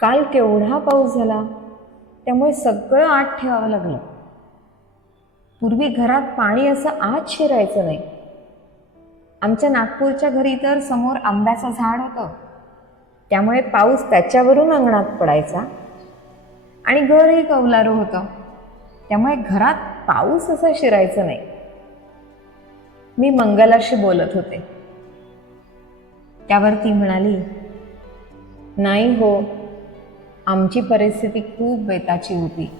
काल केवढा पाऊस झाला, त्यामुळे सगळं आत ठेवावं लागलं. पूर्वी घरात पाणी असं आत शिरायचं नाही. आमच्या नागपूरच्या घरी तर समोर आंब्याचं झाड होतं, त्यामुळे पाऊस त्याच्यावरून अंगणात पडायचा. आणि घरही कौलारू होतं, त्यामुळे घरात पाऊस असा शिरायचा नाही. मी मंगलाशी बोलत होते, त्यावर ती म्हणाली, नाही हो, आमची परिस्थिती खूप बेताची होती.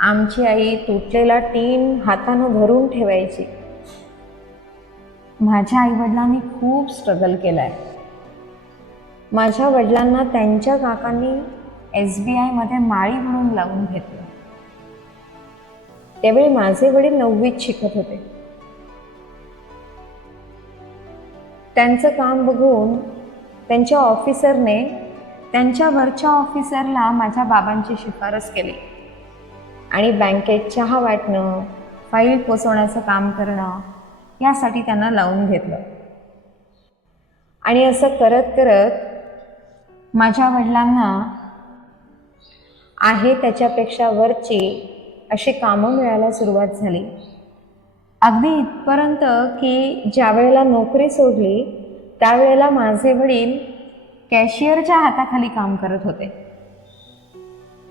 आमची आई तुटलेला टीन हातानं धरून ठेवायची. माझ्या आईवडिलांनी खूप स्ट्रगल केलाय. माझ्या वडिलांना त्यांच्या काकांनी SBI मध्ये माळी म्हणून लावून घेतलं. त्यावेळी माझे वडील 9वीत शिकत होते. त्यांचं काम बघून त्यांच्या ऑफिसरने त्यांच्या वरच्या ऑफिसरला माझ्या बाबांची शिफारस केली आणि बँकेत चहा वाटणं, फाईल पोचवण्याचं काम करणं यासाठी त्यांना लावून घेतलं. आणि असं करत करत माझ्या वडिलांना आहे त्याच्यापेक्षा वरची अशी कामं मिळायला सुरुवात झाली. अगदी इथपर्यंत की ज्या वेळेला नोकरी सोडली त्यावेळेला माझे वडील कॅशियरच्या हाताखाली काम करत होते.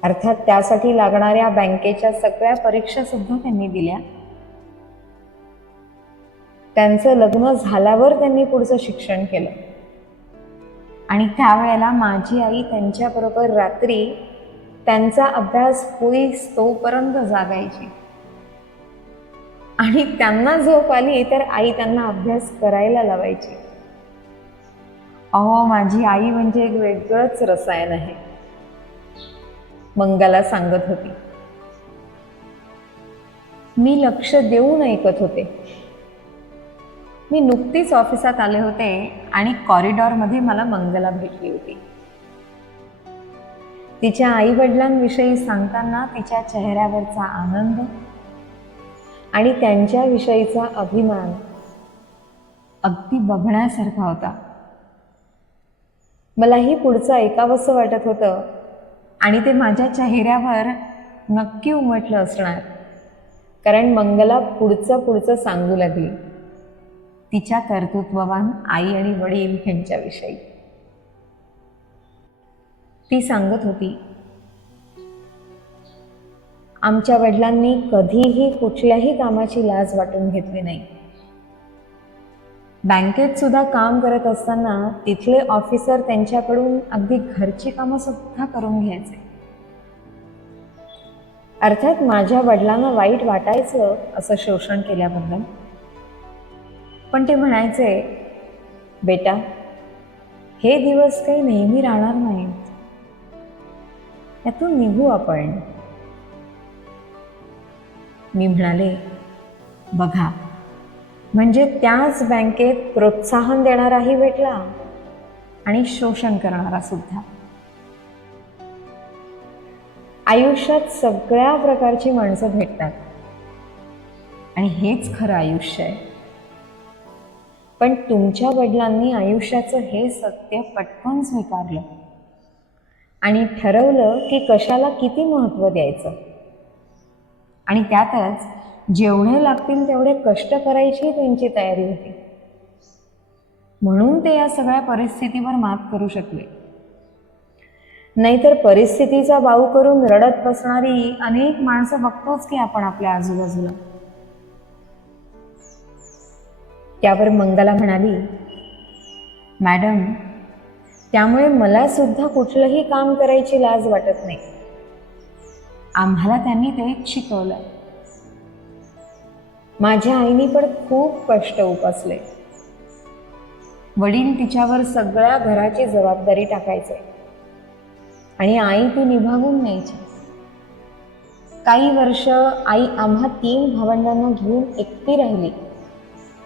अर्थात त्यासाठी लागणाऱ्या बँकेच्या सगळ्या परीक्षा सुद्धा त्यांनी दिल्या. त्यांचं लग्न झाल्यावर त्यांनी पुढचं शिक्षण केलं. आणि त्यावेळेला माझी आई त्यांच्याबरोबर रात्री त्यांचा अभ्यास होईस तोपर्यंत जागायची. आणि त्यांना झोप आली तर आई त्यांना अभ्यास करायला लावायची. अहो, माझी आई म्हणजे एक वेगळंच रसायन आहे, मंगला सांगत होती. मी लक्ष देऊन ऐकत होते. मी नुकतीच ऑफिसात आले होते आणि कॉरिडॉरमध्ये मला मंगला भेटली होती. तिच्या आई वडिलांविषयी सांगताना तिच्या चेहऱ्यावरचा आनंद आणि त्यांच्याविषयीचा अभिमान अगदी बघण्यासारखा होता. मलाही पुढचं ऐकावंसं वाटत होतं आणि ते माझ्या चेहऱ्यावर नक्की उमटलं असणार, कारण मंगला पुढचं सांगू लागली तिच्या कर्तृत्ववान आई आणि वडील यांच्याविषयी. ती सांगत होती, आमच्या वडिलांनी कधीही कुठल्याही कामाची लाज वाटून घेतली नाही. बँकेत सुद्धा काम करत असताना तिथले ऑफिसर त्यांच्याकडून अगदी घरची कामं सुद्धा करून घ्यायचे. अर्थात माझ्या वडिलांना वाईट वाटायचं असं शोषण केल्याबद्दल, पण ते म्हणायचे, बेटा, हे दिवस काही नेहमी राहणार नाहीत, यातून निघू आपण. मी म्हणाले, बघा, म्हणजे त्याच बँकेत प्रोत्साहन देणाराही भेटला आणि शोषण करणारा सुद्धा. आयुष्यात सगळ्या प्रकारची माणसं भेटतात आणि हेच खरं आयुष्य आहे. पण तुमच्या वडिलांनी आयुष्याचं हे सत्य पटकन स्वीकारलं आणि ठरवलं की कशाला किती महत्त्व द्यायचं, आणि त्यातच जेवढे लागतील तेवढे कष्ट करायची त्यांची तयारी होती. म्हणून ते या सगळ्या परिस्थितीवर मात करू शकले. नाहीतर परिस्थितीचा बाऊ करून रडत बसणारी अनेक माणसं बघतोच की आपण आपल्या आजूबाजूला. त्यावर मंगला म्हणाली, मॅडम, त्यामुळे मला सुद्धा कुठलंही काम करायची लाज वाटत नाही. आम्हाला त्यांनी तेच शिकवलं. माझ्या आईने पण खूप कष्ट उपसले. वडील तिच्यावर सगळ्या घराची जबाबदारी टाकायचे आणि आई ती निभावून न्यायची. काही वर्ष आई आम्हा 3 भावंडांना घेऊन एकटी राहिली,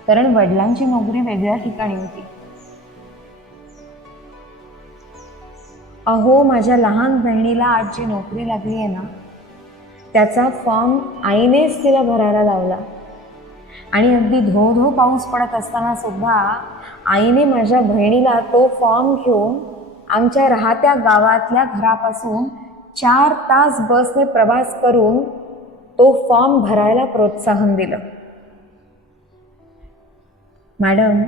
कारण वडिलांची नोकरी वेगळ्या ठिकाणी होती. अहो, माझ्या लहान बहिणीला आज जी नोकरी लागली आहे ना, त्याचा फॉर्म आईनेच तिला भरायला लावला. आणि अगदी धो धो पाऊस पडत असताना सुद्धा आईने माझ्या बहिणीला तो फॉर्म घेऊन आमच्या राहत्या गावातल्या घरापासून 4 तास बसने प्रवास करून तो फॉर्म भरायला प्रोत्साहन दिलं. मॅडम,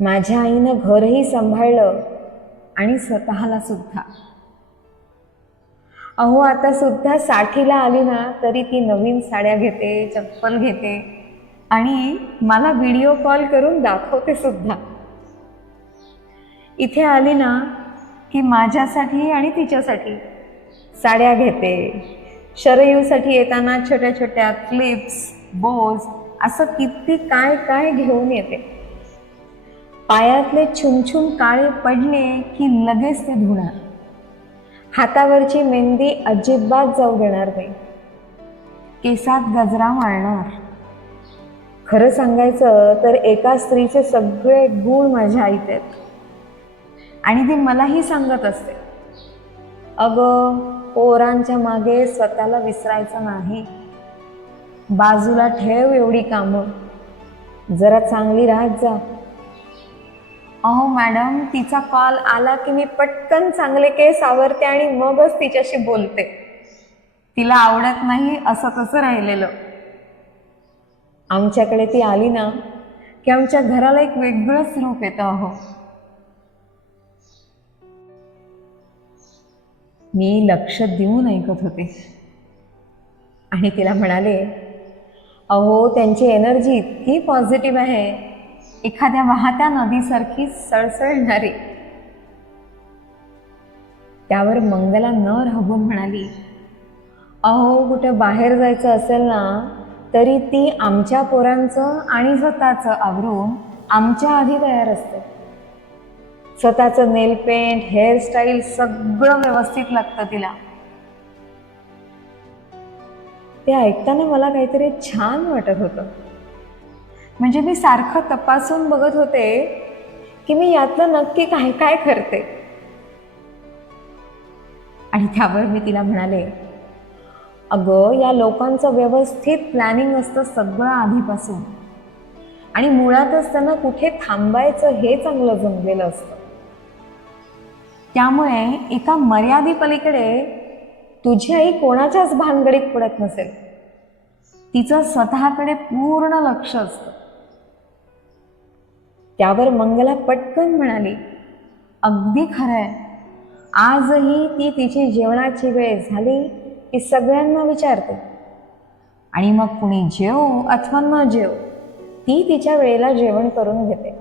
माझ्या आईनं घरही सांभाळलं आणि स्वतःला सुद्धा. अहो, आता सुद्धा 60ला आली ना तरी ती नवीन साड्या घेते, चप्पल घेते आणि मला व्हिडिओ कॉल करून दाखवते सुद्धा. इथे आली ना की माझ्यासाठी आणि तिच्यासाठी साड्या घेते. शरयूसाठी येताना छोट्या छोट्या क्लिप्स, बोज असं किती काय काय घेऊन येते. पायातले छुमछुम काळे पडले की लगेच ते धुणार. हातावरची मेहंदी अजिबात जाऊ देणार नाही. केसात गजरा मारणार. खरं सांगायचं तर एका स्त्रीचे सगळे गुण माझ्या आईत आहेत. आणि ती मलाही सांगत असते, अगं, पोरांच्या मागे स्वतःला विसरायचं नाही. बाजूला ठेव एवढी कामं, जरा चांगली राहत जा. अहो मॅडम, तिचा कॉल आला की मी पटकन चांगले केस आवरते आणि मगच तिच्याशी बोलते. तिला आवडत नाही असं तसं राहिलेलं. आमच्याकडे ती आली ना की आमच्या घराला एक वेगळंच रूप येतं. अहो, मी लक्ष देऊन ऐकत होते आणि तिला म्हणाले, अहो, त्यांची एनर्जी इतकी पॉझिटिव्ह आहे, एखाद्या वाहत्या नदीसारखी सळसळणारी. त्यावर मंगला न राहून म्हणाली, अहो, कुठे बाहेर जायचं असेल ना तरी ती आमच्या पोरांचं आणि स्वतःचं आवरून आमच्या आधी तयार असते. स्वतःचं नेल पेंट, हेअरस्टाईल सगळं व्यवस्थित लागतं तिला. ते ऐकताना मला काहीतरी छान वाटत होतं. म्हणजे मी सारखं तपासून बघत होते की मी यातलं नक्की काय काय करते. आणि त्यावर मी तिला म्हणाले, अगं, या लोकांचं व्यवस्थित प्लॅनिंग असतं सगळं आधीपासून आणि मुळातच त्यांना कुठे थांबायचं हे चांगलं जमलेलं असतं. त्यामुळे एका मर्यादेपलीकडे तुझी आई कोणाच्याच भानगडीत पडत नसेल. तिचं स्वतःकडे पूर्ण लक्ष असतं. त्यावर मंगला पटकन म्हणाली, अगदी खरंय. आजही ती तिची जेवणाची वेळ झाली की सगळ्यांना विचारते आणि मग कुणी जेव अथवा न जेव ती तिच्या वेळेला जेवण करून घेते.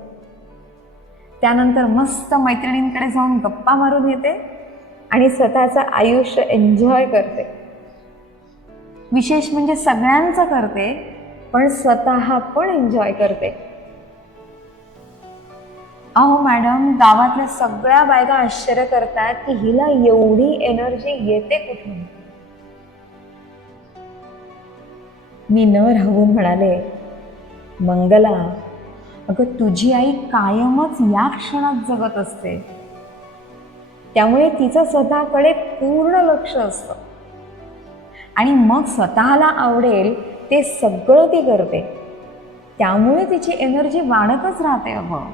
त्यानंतर मस्त मैत्रिणींकडे जाऊन गप्पा मारून येते आणि स्वतःचं आयुष्य एन्जॉय करते. विशेष म्हणजे सगळ्यांचं करते, पण स्वतः पण एन्जॉय करते. अहो मॅडम, गावातल्या सगळ्या बायका आश्चर्य करतात की हिला एवढी एनर्जी येते कुठून. मी न राहून म्हणाले, मंगला, अगं, तुझी आई कायमच या क्षणात जगत असते. त्यामुळे तिचं स्वतःकडे पूर्ण लक्ष असतं आणि मग स्वतःला आवडेल ते सगळं ती करते. त्यामुळे तिची एनर्जी वाढतच राहते. अगं,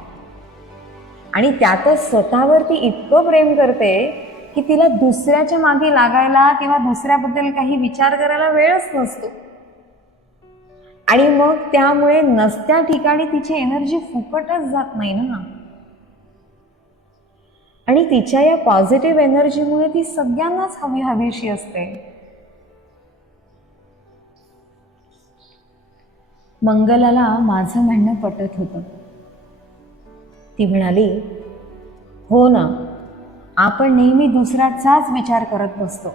आणि त्यातच स्वतःवरती इतकं प्रेम करते की तिला दुसऱ्याच्या मागे लागायला किंवा दुसऱ्याबद्दल काही विचार करायला वेळच नसतो. आणि मग त्यामुळे नसत्या ठिकाणी तिची एनर्जी फुकटच जात नाही ना. आणि तिच्या या पॉझिटिव्ह एनर्जीमुळे ती सगळ्यांनाच हवीशी असते. मंगलाला माझं म्हणणं पटत होतं. ती म्हणाली, हो ना, आपण नेहमी दुसऱ्याचाच विचार करत बसतो.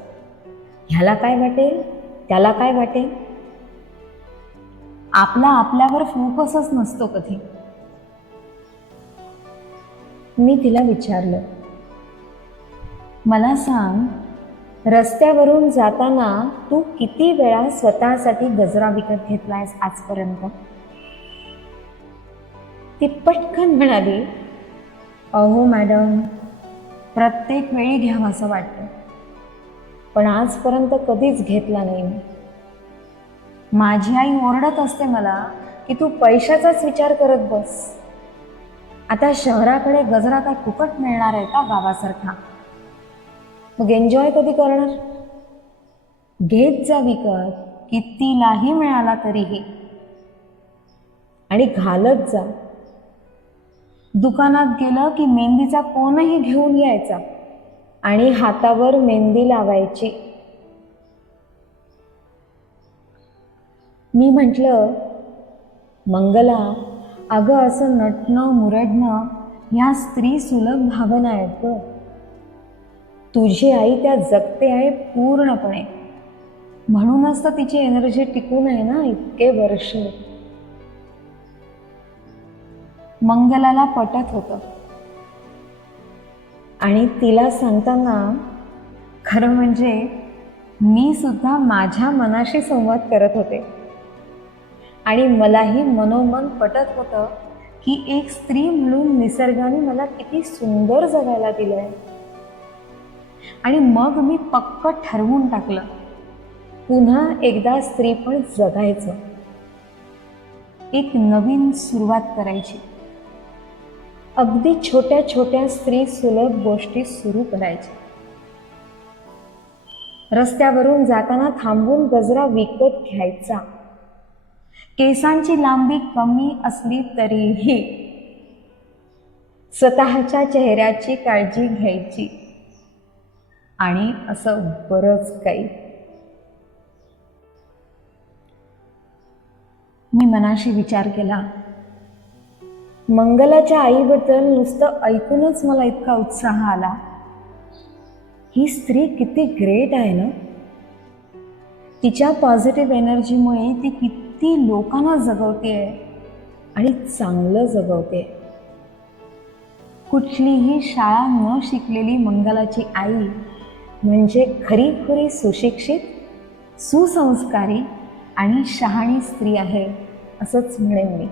ह्याला काय वाटेल, त्याला काय वाटेल. आपला आपल्यावर फोकसच नसतो कधी. मी तिला विचारलं, मला सांग, रस्त्यावरून जाताना तू किती वेळा स्वतःसाठी गजरा विकत घेतलायस आजपर्यंत. ती पटकन म्हणाली, अहो मॅडम, प्रत्येक वेळी घ्यावं असं वाटतं, पण आजपर्यंत कधीच घेतला नाही मी. माझी आई ओरडत असते मला की तू पैशाचाच विचार करत बस. आता शहराकडे गजरा काय फुकट मिळणार आहे का गावासारखा? मग एन्जॉय कधी करणार? घेत जा विकत, कितीलाही मिळाला तरीही, आणि घालत जा. दुकानात गेलं की मेहंदीचा कोनही घेऊन यायचा आणि हातावर मेहंदी लावायची. मी म्हटलं, मंगला, अगं असं नटणं मुरडणं ह्या स्त्री सुलभ भावना आहेत ग. तुझी आई त्या जगते आहे पूर्णपणे, म्हणूनच तर तिची एनर्जी टिकून आहे ना इतके वर्ष. मंगलाला पटत होतं आणि तिला सांगताना खरं म्हणजे मी सुद्धा माझ्या मनाशी संवाद करत होते आणि मलाही मनोमन पटत होतं की एक स्त्री म्हणून निसर्गाने मला किती सुंदर जगायला दिलंय. आणि मग मी पक्क ठरवून टाकलं, पुन्हा एकदा स्त्रीपण जगायचं, एक नवीन सुरुवात करायची. अगदी छोट्या छोट्या स्त्री सुलभ गोष्टी सुरू करायच्या. रस्त्यावरून जाताना थांबून गजरा विकत घ्यायचा. केसांची लांबी कमी असली तरीही स्वतःच्या चेहऱ्याची काळजी घ्यायची. आणि असं बरंच काही. मी मनाशी विचार केला, मंगलाच्या आईबद्दल नुसतं ऐकूनच मला इतका उत्साह आला. ही स्त्री किती ग्रेट आहे ना. तिच्या पॉझिटिव्ह एनर्जीमुळे ती किती लोकांना जगवते आणि चांगलं जगवते. कुठलीही शाळा न शिकलेली मंगलाची आई म्हणजे खरीखुरी सुशिक्षित, सुसंस्कारी आणि शहाणी स्त्री आहे असंच म्हणेन मी.